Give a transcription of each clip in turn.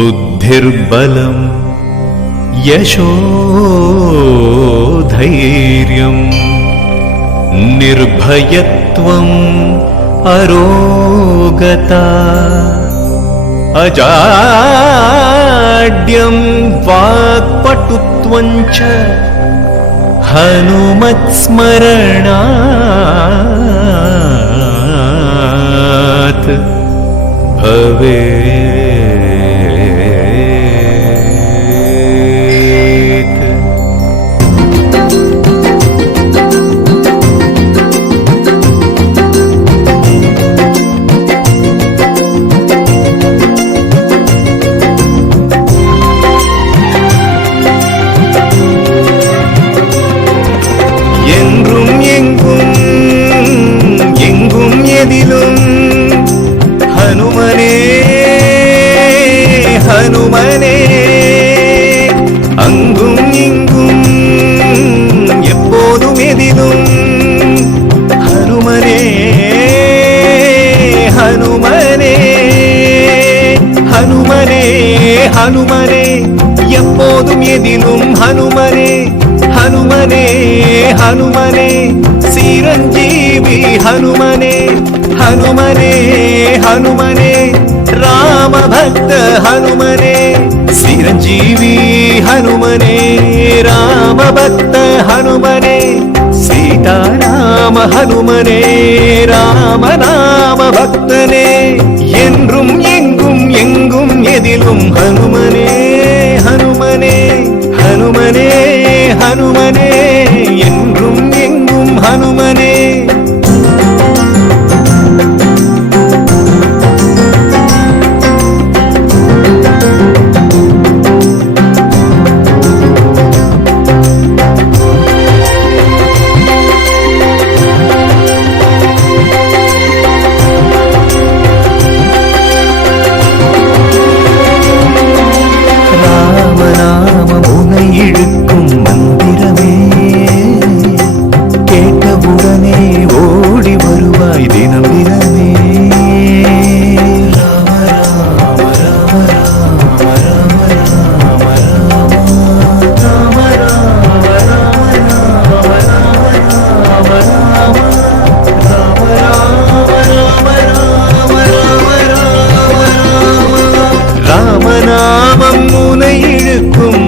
बुद्धिर्बलं यशोधैर्यम् निर्भयत्वम् अरोगता अजाड्यं वाक्पटुत्वं च हनुमत्स्मरणात् भवेत्। हनुमने हनुमने अंगुम इंगुम एप्पोदुम एदिलुम हनुमने हनुमने हनुमने हनुमने एप्पोदुम एदिलुम हनुमने हनुमने हनुमने चिरंजीवी हनुमने हनुमने हनुमने राम भक्त हनुमने चिरंजीवी हनुमने राम भक्त हनुमने सीताराम हनुमने राम नाम भक्तने என்றும் எங்கும் எங்கும் எதிலும் हनुमने हनुमने हनुमने हनुमने என்றும் எங்கும் हनुमने।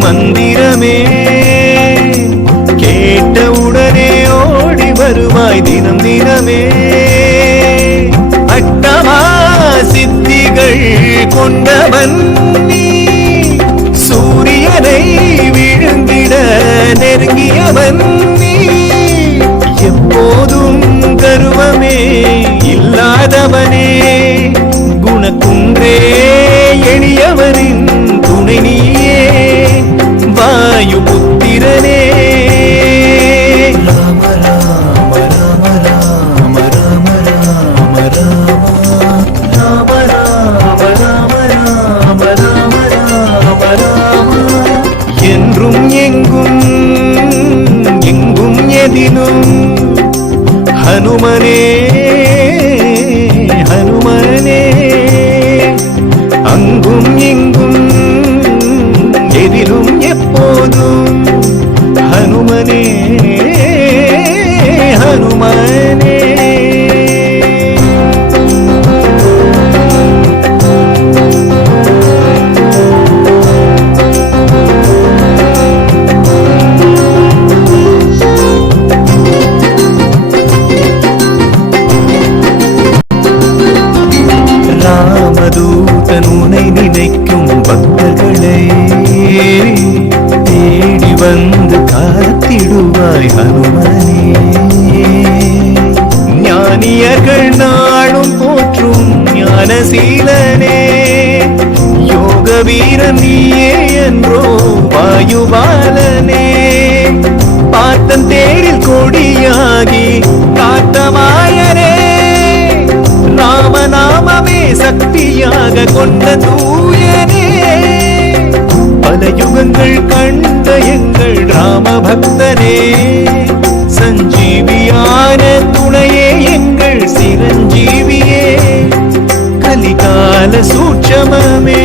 மந்திரமே கேட்டவுடனே ஓடி வருவாய் தினம் தினமே அட்டமா சித்திகள் கொண்டவன் நீ சூரியனை விழுங்கிட நெருங்கியவன் நீ எப்போதும் கர்வமே இல்லாதவனே குணக்குன்றே எளியவனின் துணை நீயே वायु पुत्तिरने राम राम राम राम राम राम राम राम राम राम राम राम राम என்றும் எங்கும் எங்கும் எதிலும் हनुमने हनुमने அங்கும் எங்கும் எதிலும் எப்போதும் हनुमने हनुमने। ராமதூதன் உன்னை நினைக்கும் பக்தர்களை தேடி வந்து காத்திடுவாய் हनुमने ஞானியர்கள் நாளும் போற்றும் ஞானசீலனே யோக வீரன் நீயே என்றோ வாயுபாலனே பார்த்தன் தேரில் கொடியாகி காத்தமாயனே ராமநாமமே சக்தியாக கொண்ட தூயனே பல யுகங்கள் கண்ட எங்கள் ராம பக்தனே சஞ்சீவியான துணையே எங்கள் சிரஞ்சீவியே கலிகால சூட்சமமே